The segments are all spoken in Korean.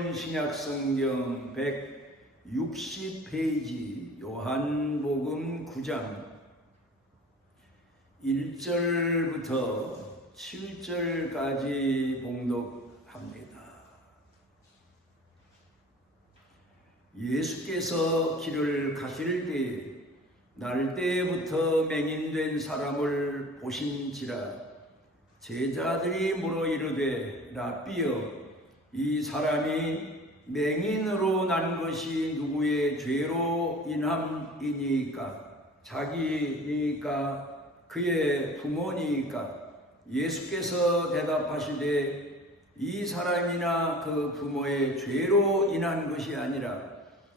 새로운 신약성경 160페이지 요한복음 9장 1절부터 7절까지 봉독합니다. 예수께서 길을 가실 때에 날때부터 맹인된 사람을 보신지라. 제자들이 물어 이르되 랍비여, 이 사람이 맹인으로 난 것이 누구의 죄로 인함이니까? 자기니까 그의 부모니까? 예수께서 대답하시되 이 사람이나 그 부모의 죄로 인한 것이 아니라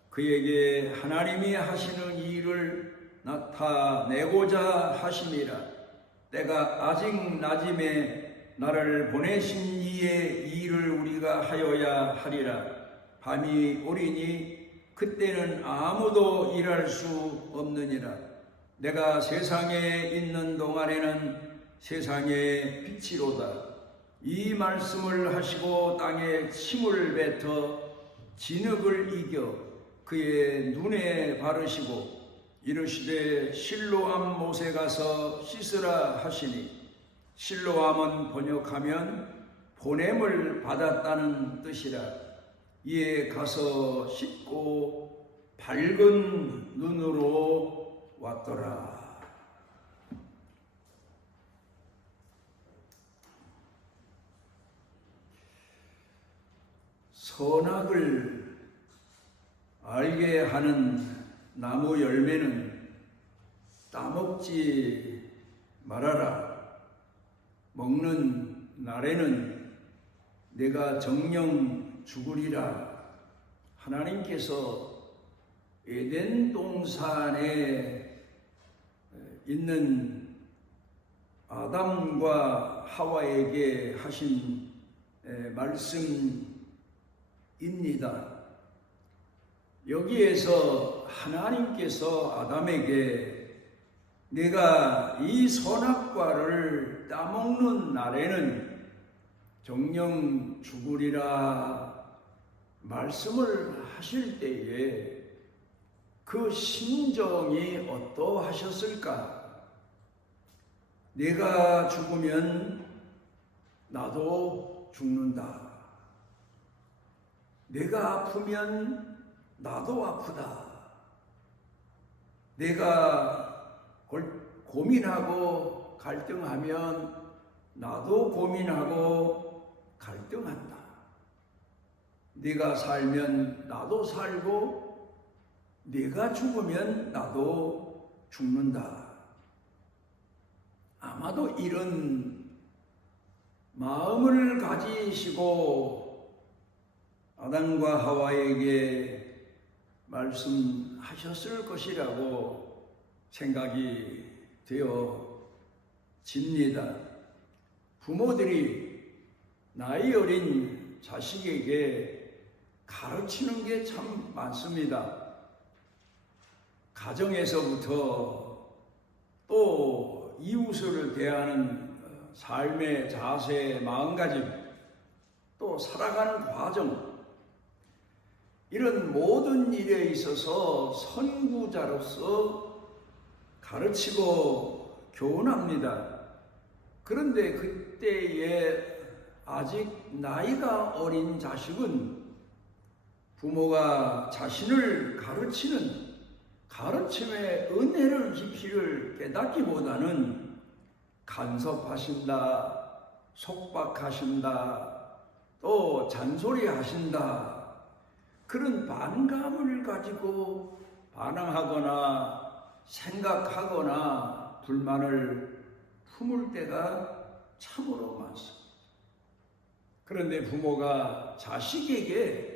그에게 하나님이 하시는 일을 나타내고자 하심이라. 때가 아직 낮임에 나를 보내신 이의 일을 우리가 하여야 하리라. 밤이 오리니 그때는 아무도 일할 수 없느니라. 내가 세상에 있는 동안에는 세상의 빛이로다. 이 말씀을 하시고 땅에 침을 뱉어 진흙을 이겨 그의 눈에 바르시고 이르시되 실로암 못에 가서 씻으라 하시니, 실로암은 번역하면 보냄을 받았다는 뜻이라. 이에 가서 씻고 밝은 눈으로 왔더라. 선악을 알게 하는 나무 열매는 따먹지 말아라. 먹는 날에는 내가 정령 죽으리라. 하나님께서 에덴 동산에 있는 아담과 하와에게 하신 말씀입니다. 여기에서 하나님께서 아담에게 내가 이 선악과를 따먹는 날에는 정령 죽으리라 말씀을 하실 때에 그 심정이 어떠하셨을까? 내가 죽으면 나도 죽는다. 내가 아프면 나도 아프다. 내가 고민하고 갈등하면 나도 고민하고 갈등한다. 네가 살면 나도 살고 네가 죽으면 나도 죽는다. 아마도 이런 마음을 가지시고 아담과 하와에게 말씀하셨을 것이라고 생각이 되어집니다. 부모들이 나이 어린 자식에게 가르치는 게 참 많습니다. 가정에서부터 또 이웃을 대하는 삶의 자세, 마음가짐, 또 살아가는 과정, 이런 모든 일에 있어서 선구자로서 가르치고 교훈합니다. 그런데 그때에 아직 나이가 어린 자식은 부모가 자신을 가르치는 가르침의 은혜를 깊이를 깨닫기보다는 간섭하신다, 속박하신다, 또 잔소리하신다, 그런 반감을 가지고 반항하거나 생각하거나 불만을 품을 때가 참으로 많습니다. 그런데 부모가 자식에게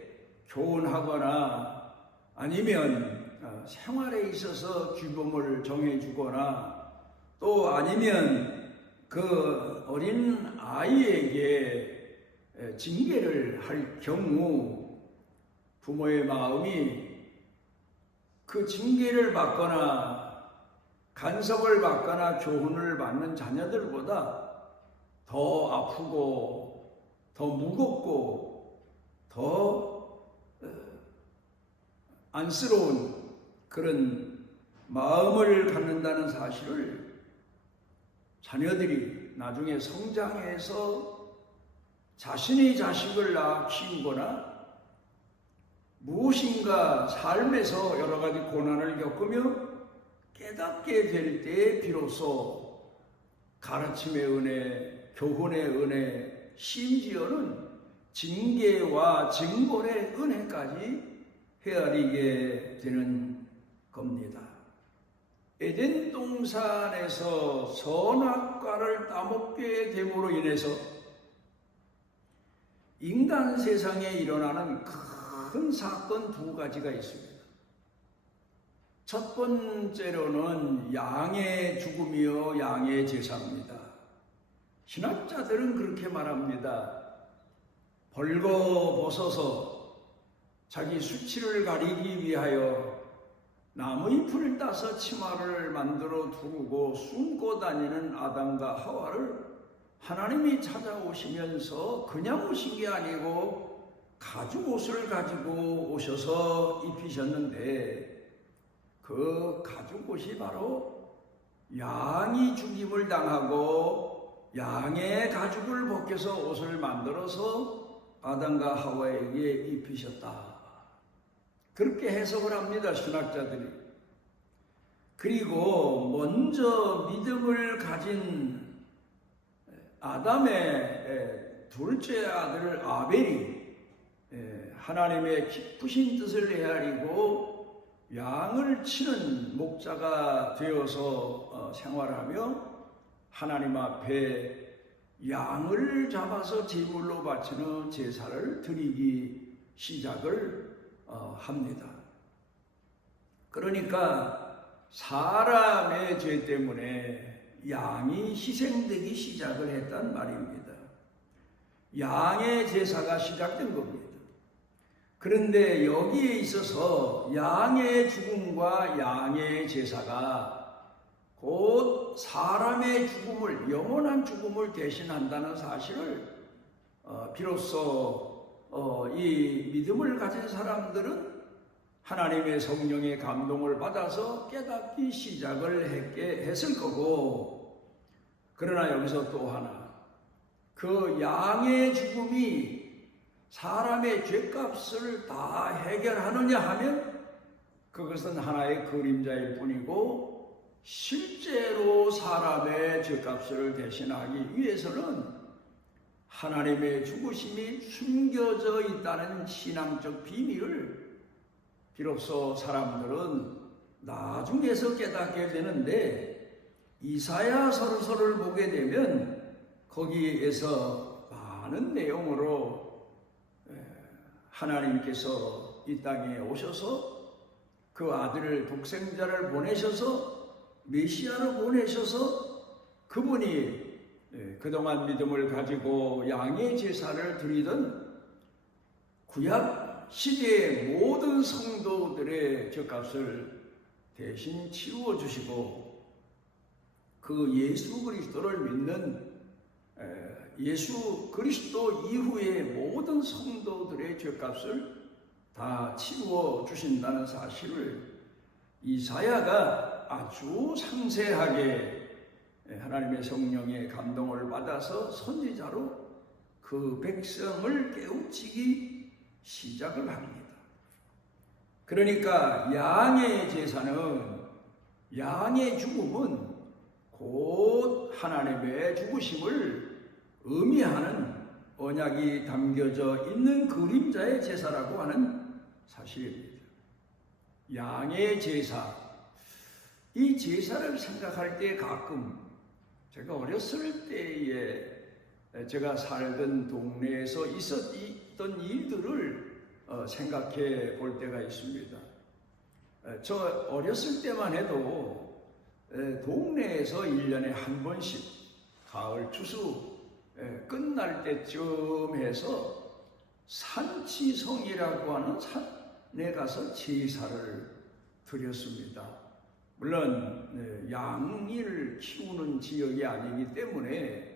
교훈하거나 아니면 생활에 있어서 규범을 정해주거나 또 아니면 그 어린 아이에게 징계를 할 경우 부모의 마음이 그 징계를 받거나 간섭을 받거나 교훈을 받는 자녀들보다 더 아프고 더 무겁고 더 안쓰러운 그런 마음을 갖는다는 사실을 자녀들이 나중에 성장해서 자신의 자식을 낳아 키우거나 무엇인가 삶에서 여러 가지 고난을 겪으며 깨닫게 될 때에 비로소 가르침의 은혜, 교훈의 은혜, 심지어는 징계와 징벌의 은혜까지 헤아리게 되는 겁니다. 에덴 동산에서 선악과를 따먹게 됨으로 인해서 인간 세상에 일어나는 큰 사건 두 가지가 있습니다. 첫 번째로는 양의 죽음이요 양의 제사입니다. 신학자들은 그렇게 말합니다. 벌거벗어서 자기 수치를 가리기 위하여 나무 잎을 따서 치마를 만들어 두르고 숨고 다니는 아담과 하와를 하나님이 찾아오시면서 그냥 오신 게 아니고 가죽 옷을 가지고 오셔서 입히셨는데 그 가죽 옷이 바로 양이 죽임을 당하고 양의 가죽을 벗겨서 옷을 만들어서 아담과 하와에게 입히셨다. 그렇게 해석을 합니다, 신학자들이. 그리고 먼저 믿음을 가진 아담의 둘째 아들 아벨이 하나님의 깊으신 뜻을 헤아리고 양을 치는 목자가 되어서 생활하며 하나님 앞에 양을 잡아서 제물로 바치는 제사를 드리기 시작을 합니다. 그러니까 사람의 죄 때문에 양이 희생되기 시작을 했단 말입니다. 양의 제사가 시작된 겁니다. 그런데 여기에 있어서 양의 죽음과 양의 제사가 곧 사람의 죽음을, 영원한 죽음을 대신한다는 사실을 비로소 이 믿음을 가진 사람들은 하나님의 성령의 감동을 받아서 깨닫기 시작을 했을 거고, 그러나 여기서 또 하나, 그 양의 죽음이 사람의 죄값을 다 해결하느냐 하면 그것은 하나의 그림자일 뿐이고, 실제로 사람의 죄값을 대신하기 위해서는 하나님의 죽으심이 숨겨져 있다는 신앙적 비밀을 비로소 사람들은 나중에서 깨닫게 되는데, 이사야서를 보게 되면 거기에서 많은 내용으로 하나님께서 이 땅에 오셔서 그 아들을 독생자를 보내셔서 메시아로 보내셔서 그분이 그동안 믿음을 가지고 양의 제사를 드리던 구약 시대의 모든 성도들의 죄값을 대신 치루어 주시고, 그 예수 그리스도를 믿는 예수 그리스도 이후의 모든 성도들의 죄값을 다 치루어 주신다는 사실을 이사야가 아주 상세하게 하나님의 성령의 감동을 받아서 선지자로 그 백성을 깨우치기 시작을 합니다. 그러니까 양의 제사는, 양의 죽음은 곧 하나님의 죽으심을 의미하는 언약이 담겨져 있는 그림자의 제사라고 하는 사실입니다. 양의 제사, 이 제사를 생각할 때 가끔 제가 어렸을 때에 제가 살던 동네에서 있었던 일들을 생각해 볼 때가 있습니다. 저 어렸을 때만 해도 동네에서 1년에 한 번씩 가을 추수 끝날 때쯤 해서 산치성이라고 하는 산에 가서 제사를 드렸습니다. 물론 양을 키우는 지역이 아니기 때문에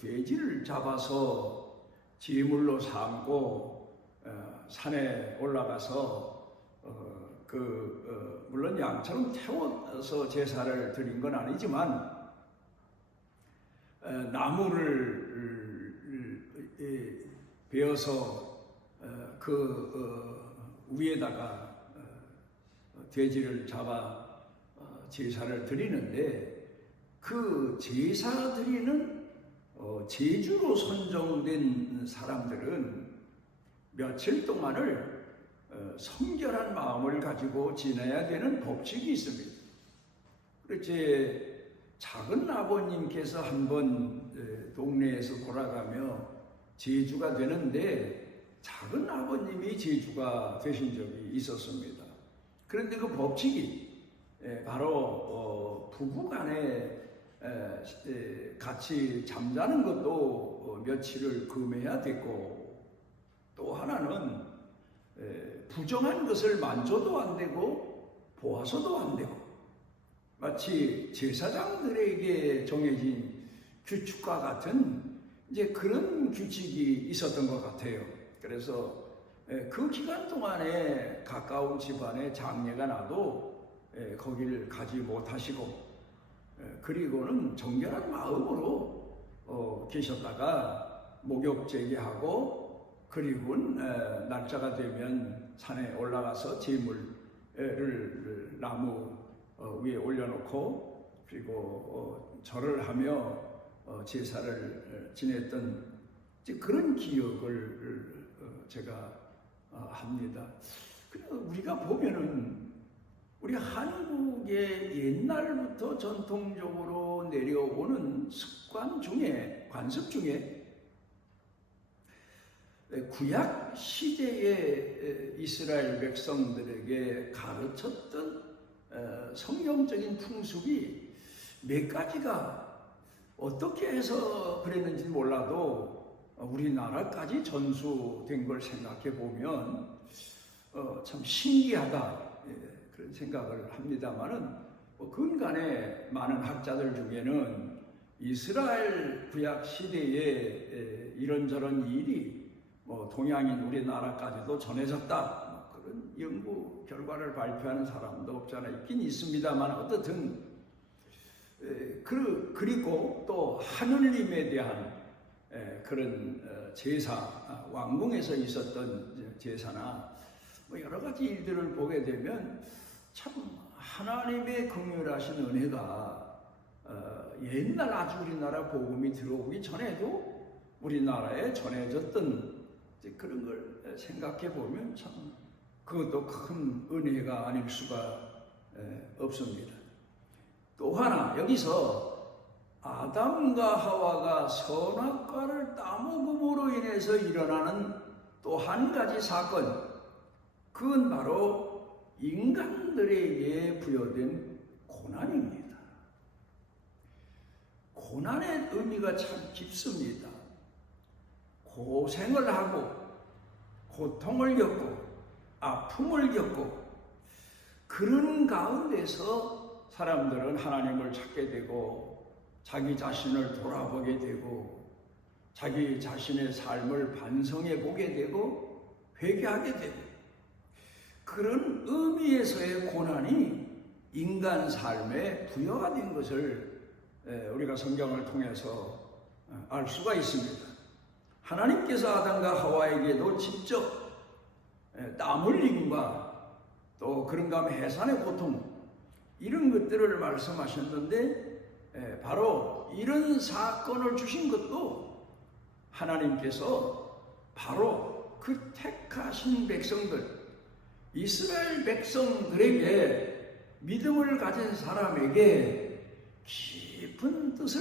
돼지를 잡아서 제물로 삼고 산에 올라가서 물론 양처럼 태워서 제사를 드린 건 아니지만 나무를 베어서 위에다가 돼지를 잡아 제사를 드리는데, 그 제사 드리는 제주로 선정된 사람들은 며칠 동안을 성결한 마음을 가지고 지내야 되는 법칙이 있습니다. 제 작은 아버님께서 한번 동네에서 돌아가며 제주가 되는데, 작은 아버님이 제주가 되신 적이 있었습니다. 그런데 그 법칙이 바로 부부간에 같이 잠자는 것도 며칠을 금해야 되고, 또 하나는 부정한 것을 만져도 안 되고 보아서도 안 되고, 마치 제사장들에게 정해진 규칙과 같은 이제 그런 규칙이 있었던 것 같아요. 그래서 그 기간 동안에 가까운 집안에 장례가 나도 거기를 가지 못하시고, 그리고는 정결한 마음으로 계셨다가 목욕 제기하고, 그리고는 날짜가 되면 산에 올라가서 제물을 나무 위에 올려놓고, 그리고 절을 하며 제사를 지냈던 그런 기억을 제가 합니다. 우리가 보면은 우리 한국의 옛날부터 전통적으로 내려오는 습관 중에, 관습 중에, 구약 시대의 이스라엘 백성들에게 가르쳤던 성경적인 풍습이 몇 가지가 어떻게 해서 그랬는지 몰라도 우리나라까지 전수된 걸 생각해 보면 참 신기하다, 그런 생각을 합니다만은, 근간에 많은 학자들 중에는 이스라엘 구약 시대에 이런저런 일이 동양인 우리나라까지도 전해졌다, 그런 연구 결과를 발표하는 사람도 없지 않아 있긴 있습니다만, 어떻든 그리고 또 하느님에 대한 그런 제사, 왕궁에서 있었던 제사나 여러 가지 일들을 보게 되면 참 하나님의 긍휼하신 은혜가 옛날 아주 우리나라 복음이 들어오기 전에도 우리나라에 전해졌던 그런 걸 생각해 보면 참 그것도 큰 은혜가 아닐 수가 없습니다. 또 하나, 여기서 아담과 하와가 선악과를 따먹음으로 인해서 일어나는 또 한 가지 사건, 그건 바로 인간들에게 부여된 고난입니다. 고난의 의미가 참 깊습니다. 고생을 하고 고통을 겪고 아픔을 겪고, 그런 가운데서 사람들은 하나님을 찾게 되고 자기 자신을 돌아보게 되고 자기 자신의 삶을 반성해 보게 되고 회개하게 되고, 그런 의미에서의 고난이 인간 삶에 부여가 된 것을 우리가 성경을 통해서 알 수가 있습니다. 하나님께서 아담과 하와에게도 직접 땀 흘림과 또 그런가 하면 해산의 고통, 이런 것들을 말씀하셨는데, 바로 이런 사건을 주신 것도 하나님께서 바로 그 택하신 백성들, 이스라엘 백성들에게, 믿음을 가진 사람에게 깊은 뜻을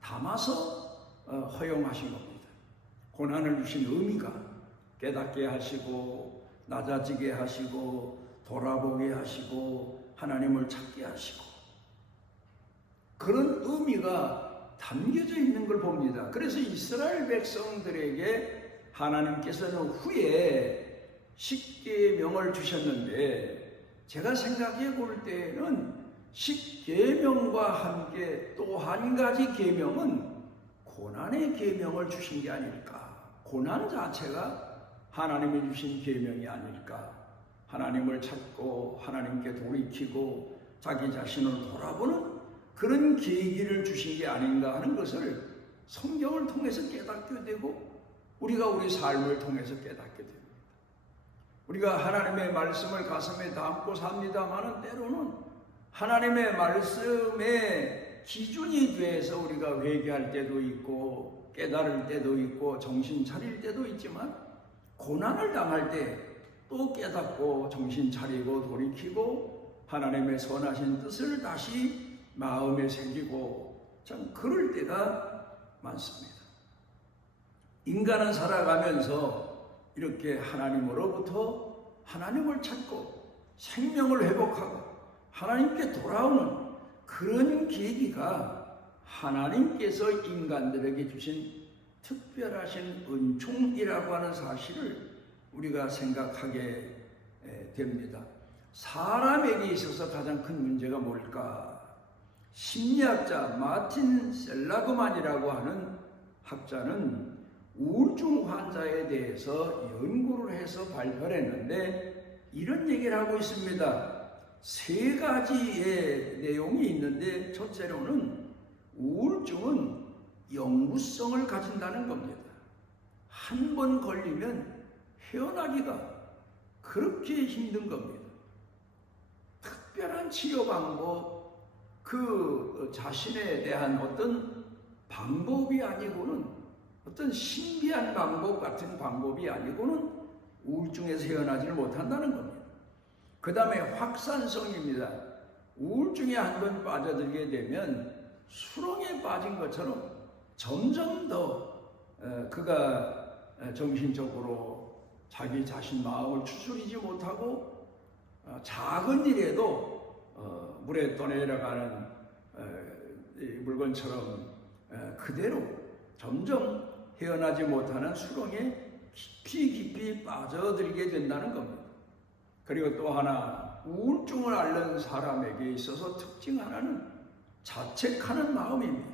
담아서 허용하신 겁니다. 고난을 주신 의미가 깨닫게 하시고 낮아지게 하시고 돌아보게 하시고 하나님을 찾게 하시고, 그런 의미가 담겨져 있는 걸 봅니다. 그래서 이스라엘 백성들에게 하나님께서는 후에 십계명을 주셨는데, 제가 생각해 볼 때에는 십계명과 함께 또 한 가지 계명은 고난의 계명을 주신 게 아닐까, 고난 자체가 하나님이 주신 계명이 아닐까 하나님을 찾고 하나님께 돌이키고 자기 자신을 돌아보는 그런 계기를 주신 게 아닌가 하는 것을 성경을 통해서 깨닫게 되고 우리가 우리 삶을 통해서 깨닫게 됩니다. 우리가 하나님의 말씀을 가슴에 담고 삽니다마는 때로는 하나님의 말씀의 기준이 돼서 우리가 회개할 때도 있고 깨달을 때도 있고 정신 차릴 때도 있지만 고난을 당할 때 또 깨닫고 정신 차리고 돌이키고 하나님의 선하신 뜻을 다시 마음에 새기고 참 그럴 때가 많습니다. 인간은 살아가면서 이렇게 하나님으로부터 하나님을 찾고 생명을 회복하고 하나님께 돌아오는 그런 계기가 하나님께서 인간들에게 주신 특별하신 은총이라고 하는 사실을 우리가 생각하게 됩니다. 사람에게 있어서 가장 큰 문제가 뭘까? 심리학자 마틴 셀라그만이라고 하는 학자는 우울증 환자에 대해서 연구를 해서 발표를 했는데 이런 얘기를 하고 있습니다. 세 가지의 내용이 있는데 첫째로는 우울증은 영구성을 가진다는 겁니다. 한 번 걸리면 헤어나기가 그렇게 힘든 겁니다. 특별한 치료 방법, 그 자신에 대한 어떤 방법이 아니고는 어떤 신비한 방법 같은 방법이 아니고는 우울증에서 헤어나지를 못한다는 겁니다. 그 다음에 확산성입니다. 우울증에 한번 빠져들게 되면 수렁에 빠진 것처럼 점점 더 그가 정신적으로 자기 자신 마음을 추스리지 못하고 작은 일에도 물에 떠내려가는 물건처럼 그대로 점점 헤어나지 못하는 수렁에 깊이 빠져들게 된다는 겁니다. 그리고 또 하나 우울증을 앓는 사람에게 있어서 특징 하나는 자책하는 마음입니다.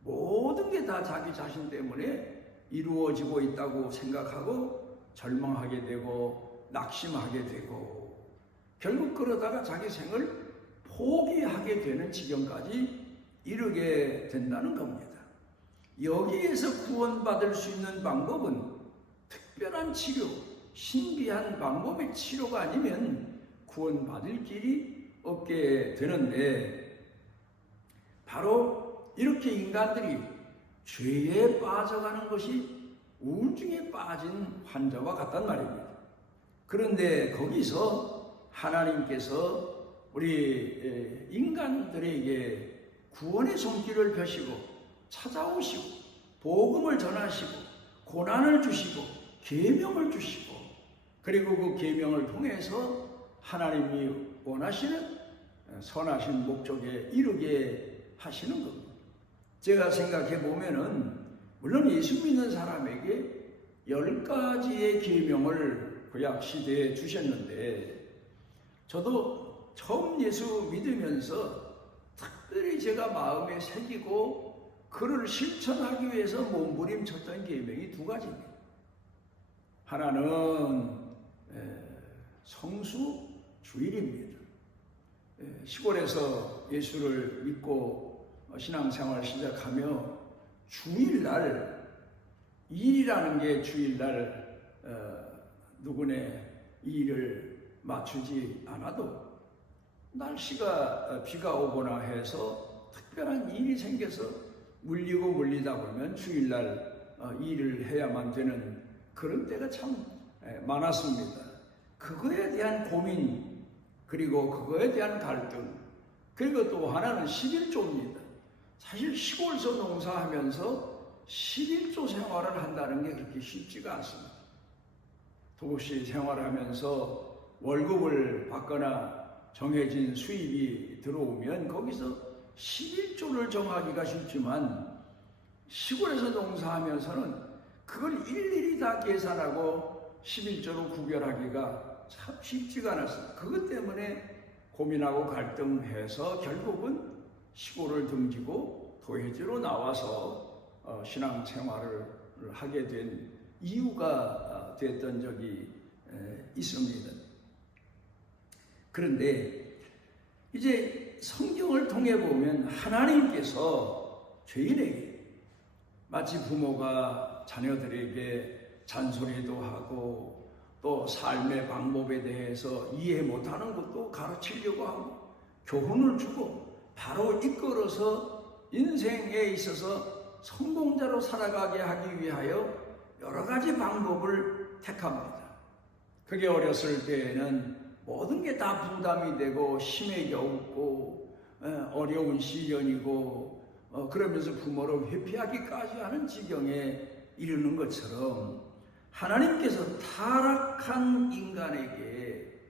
모든 게 다 자기 자신 때문에 이루어지고 있다고 생각하고 절망하게 되고 낙심하게 되고 결국 그러다가 자기 생을 포기하게 되는 지경까지 이르게 된다는 겁니다. 여기에서 구원받을 수 있는 방법은 특별한 치료, 신비한 방법의 치료가 아니면 구원받을 길이 없게 되는데 바로 이렇게 인간들이 죄에 빠져가는 것이 우울증에 빠진 환자와 같단 말입니다. 그런데 거기서 하나님께서 우리 인간들에게 구원의 손길을 펴시고 찾아오시고 복음을 전하시고 고난을 주시고 계명을 주시고 그리고 그 계명을 통해서 하나님이 원하시는 선하신 목적에 이르게 하시는 겁니다. 제가 생각해 보면은 물론 예수 믿는 사람에게 10가지의 계명을 구약 시대에 주셨는데 저도 처음 예수 믿으면서 특별히 제가 마음에 새기고 그를 실천하기 위해서 몸부림쳤던 계명이 2가지입니다. 하나는 성수주일입니다. 시골에서 예수를 믿고 신앙생활을 시작하며 주일날, 일이라는 게 주일날 누구네 일을 맞추지 않아도 날씨가 비가 오거나 해서 특별한 일이 생겨서 물리다 보면 주일날 일을 해야만 되는 그런 때가 참 많았습니다. 그거에 대한 고민, 그리고 그거에 대한 갈등, 그리고 또 하나는 11조입니다. 사실 시골에서 농사하면서 11조 생활을 한다는 게 그렇게 쉽지가 않습니다. 도시 생활을 하면서 월급을 받거나 정해진 수입이 들어오면 거기서 11조를 정하기가 쉽지만 시골에서 농사하면서는 그걸 일일이 다 계산하고 11조로 구별하기가 참 쉽지가 않았습니다. 그것 때문에 고민하고 갈등해서 결국은 시골을 등지고 도회지로 나와서 신앙생활을 하게 된 이유가 됐던 적이 있습니다. 그런데 이제 성경을 통해 보면 하나님께서 죄인에게 마치 부모가 자녀들에게 잔소리도 하고 또 삶의 방법에 대해서 이해 못하는 것도 가르치려고 하고 교훈을 주고 바로 이끌어서 인생에 있어서 성공자로 살아가게 하기 위하여 여러 가지 방법을 택합니다. 그게 어렸을 때에는 모든 게 다 부담이 되고 힘에 겨웠고 어려운 시련이고 그러면서 부모를 회피하기까지 하는 지경에 이르는 것처럼 하나님께서 타락한 인간에게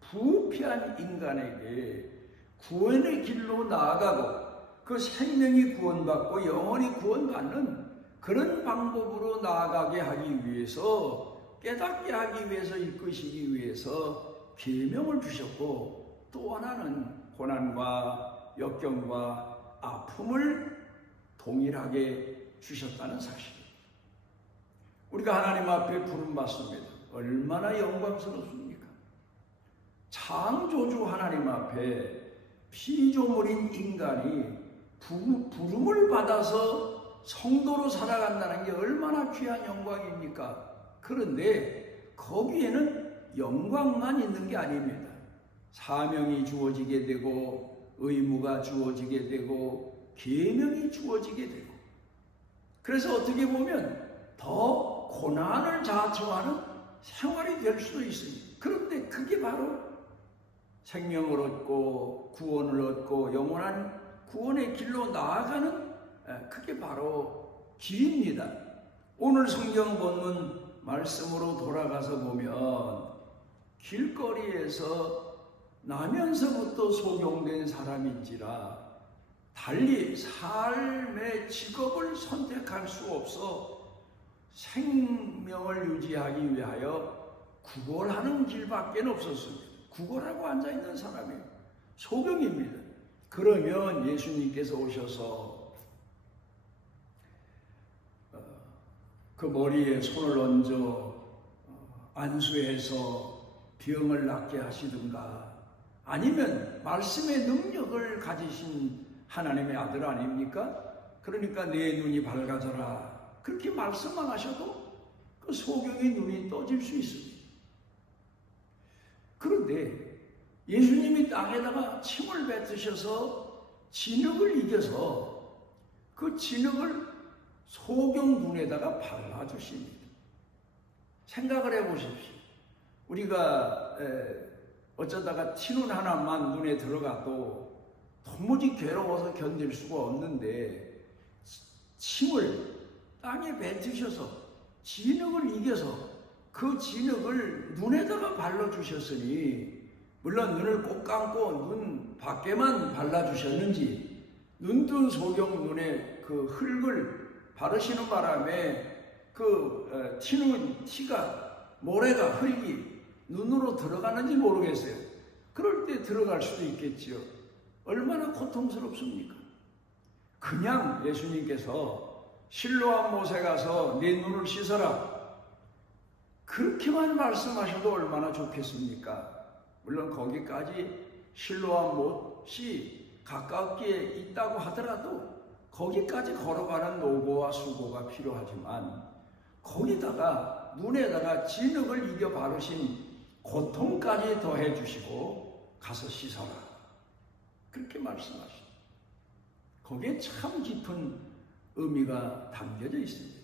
부패한 인간에게 구원의 길로 나아가고 그 생명이 구원받고 영원히 구원받는 그런 방법으로 나아가게 하기 위해서 깨닫게 하기 위해서 이끄시기 위해서 계명을 주셨고 또 하나는 고난과 역경과 아픔을 동일하게 주셨다는 사실입니다. 우리가 하나님 앞에 부름받습니다. 얼마나 영광스럽습니까? 창조주 하나님 앞에 피조물인 인간이 부름을 받아서 성도로 살아간다는 게 얼마나 귀한 영광입니까? 그런데 거기에는 영광만 있는 게 아닙니다. 사명이 주어지게 되고 의무가 주어지게 되고 계명이 주어지게 되고 그래서 어떻게 보면 더 고난을 자초하는 생활이 될 수도 있습니다. 그런데 그게 바로 생명을 얻고 구원을 얻고 영원한 구원의 길로 나아가는 그게 바로 길입니다. 오늘 성경 본문 말씀으로 돌아가서 보면 길거리에서 나면서부터 소경된 사람인지라 달리 삶의 직업을 선택할 수 없어 생명을 유지하기 위하여 구걸하는 길밖에 없었습니다. 구걸하고 앉아있는 사람이 소경입니다. 그러면 예수님께서 오셔서 그 머리에 손을 얹어 안수해서 병을 낫게 하시든가 아니면 말씀의 능력을 가지신 하나님의 아들 아닙니까? 그러니까 내 눈이 밝아져라 그렇게 말씀만 하셔도 그 소경의 눈이 떠질 수 있습니다. 그런데 예수님이 땅에다가 침을 뱉으셔서 진흙을 이겨서 그 진흙을 소경 눈에다가 발라주십니다. 생각을 해보십시오. 우리가 어쩌다가 티눈 하나만 눈에 들어가도 도무지 괴로워서 견딜 수가 없는데 침을 땅에 뱉으셔서 진흙을 이겨서 그 진흙을 눈에다가 발라주셨으니 물론 눈을 꼭 감고 눈 밖에만 발라주셨는지 눈뜬 소경 눈에 그 흙을 바르시는 바람에 그 티가 모래가 흙이 눈으로 들어가는지 모르겠어요. 그럴 때 들어갈 수도 있겠지요. 얼마나 고통스럽습니까? 그냥 예수님께서 실로암 못에 가서 내 눈을 씻어라 그렇게만 말씀하셔도 얼마나 좋겠습니까? 물론 거기까지 실로암 못이 가깝게 있다고 하더라도 거기까지 걸어가는 노고와 수고가 필요하지만 거기다가 눈에다가 진흙을 이겨 바르신 고통까지 더해 주시고 가서 씻어라 그렇게 말씀하십니다. 거기에 참 깊은 의미가 담겨져 있습니다.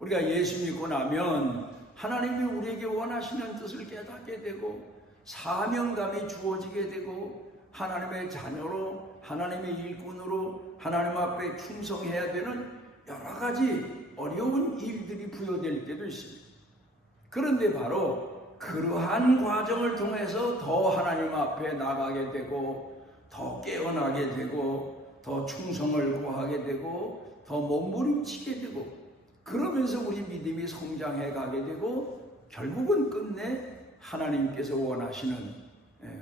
우리가 예수 믿고 나면 하나님이 우리에게 원하시는 뜻을 깨닫게 되고 사명감이 주어지게 되고 하나님의 자녀로 하나님의 일꾼으로 하나님 앞에 충성해야 되는 여러 가지 어려운 일들이 부여될 때도 있습니다. 그런데 바로 그러한 과정을 통해서 더 하나님 앞에 나가게 되고 더 깨어나게 되고 더 충성을 구하게 되고 더 몸부림치게 되고 그러면서 우리 믿음이 성장해 가게 되고 결국은 끝내 하나님께서 원하시는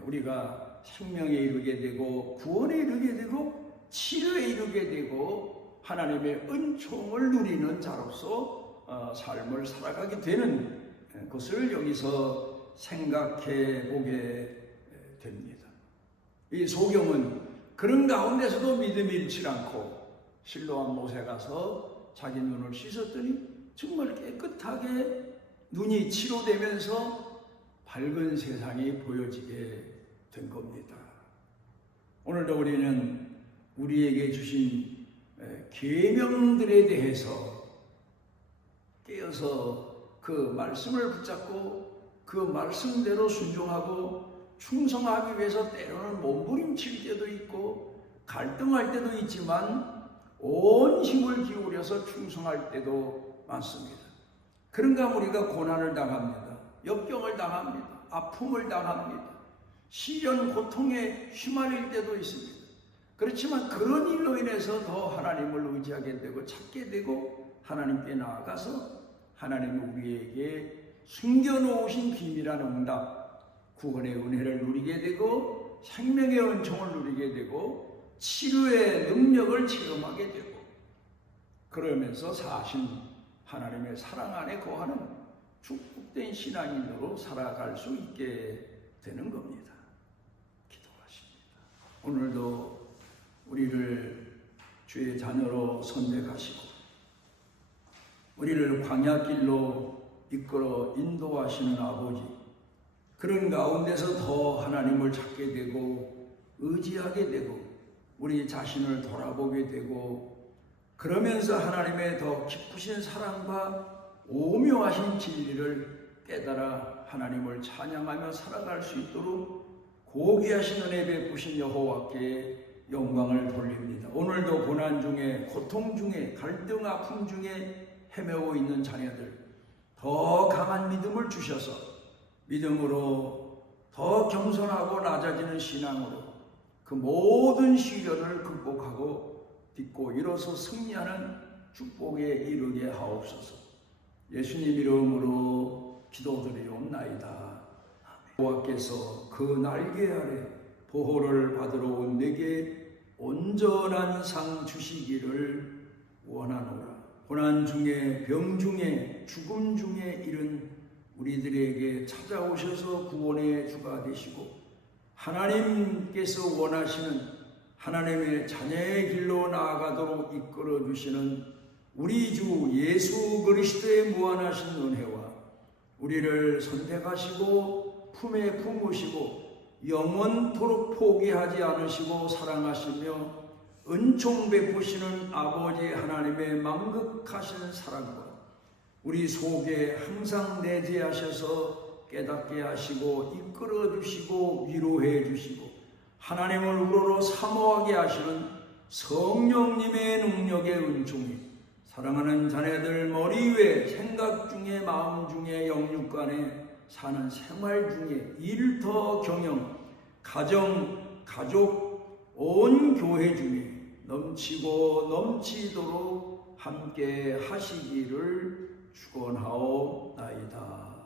우리가 생명에 이르게 되고 구원에 이르게 되고 치료에 이르게 되고 하나님의 은총을 누리는 자로서 삶을 살아가게 되는 것을 여기서 생각해 보게 됩니다. 이 소경은 그런 가운데서도 믿음이 잃지 않고 실로암 못에 가서 자기 눈을 씻었더니 정말 깨끗하게 눈이 치료되면서 밝은 세상이 보여지게 된 겁니다. 오늘도 우리는 우리에게 주신 계명들에 대해서 깨어서 그 말씀을 붙잡고 그 말씀대로 순종하고 충성하기 위해서 때로는 몸부림칠 때도 있고 갈등할 때도 있지만 온 힘을 기울여서 충성할 때도 많습니다. 그런가 우리가 고난을 당합니다. 역경을 당합니다. 아픔을 당합니다. 시련, 고통에 휘말릴 때도 있습니다. 그렇지만 그런 일로 인해서 더 하나님을 의지하게 되고 찾게 되고 하나님께 나아가서 하나님이 우리에게 숨겨놓으신 비밀한 응답, 구원의 은혜를 누리게 되고 생명의 은총을 누리게 되고 치료의 능력을 체험하게 되고 그러면서 사신 하나님의 사랑 안에 거하는 축복된 신앙인으로 살아갈 수 있게 되는 겁니다. 기도하십니다. 오늘도 우리를 주의 자녀로 선택하시고 우리를 광야길로 이끌어 인도하시는 아버지, 그런 가운데서 더 하나님을 찾게 되고 의지하게 되고 우리 자신을 돌아보게 되고 그러면서 하나님의 더 깊으신 사랑과 오묘하신 진리를 깨달아 하나님을 찬양하며 살아갈 수 있도록 고귀하신 은혜 베푸신 여호와께 영광을 돌립니다. 오늘도 고난 중에 고통 중에 갈등 아픔 중에 헤매고 있는 자녀들 더 강한 믿음을 주셔서 믿음으로 더 겸손하고 낮아지는 신앙으로 그 모든 시련을 극복하고 딛고 일어서 승리하는 축복에 이르게 하옵소서. 예수님 이름으로 기도드리옵나이다. 여호와께서 그 날개 아래 보호를 받으러 온 내게 온전한 상 주시기를 원하노라. 고난 중에 병 중에 죽음 중에 이른 우리들에게 찾아오셔서 구원의 주가 되시고 하나님께서 원하시는 하나님의 자녀의 길로 나아가도록 이끌어 주시는 우리 주 예수 그리스도의 무한하신 은혜와 우리를 선택하시고 품에 품으시고 영원토록 포기하지 않으시고 사랑하시며 은총 베푸시는 아버지 하나님의 만극하신 사랑과 우리 속에 항상 내재하셔서 깨닫게 하시고 이끌어 주시고 위로해 주시고 하나님을 우러러 사모하게 하시는 성령님의 능력의 은총이 사랑하는 자녀들 머리 위에 생각 중에 마음 중에 영육 간에 사는 생활 중에 일터 경영 가정 가족 온 교회 중에 넘치고 넘치도록 함께 하시기를 축원하옵나이다.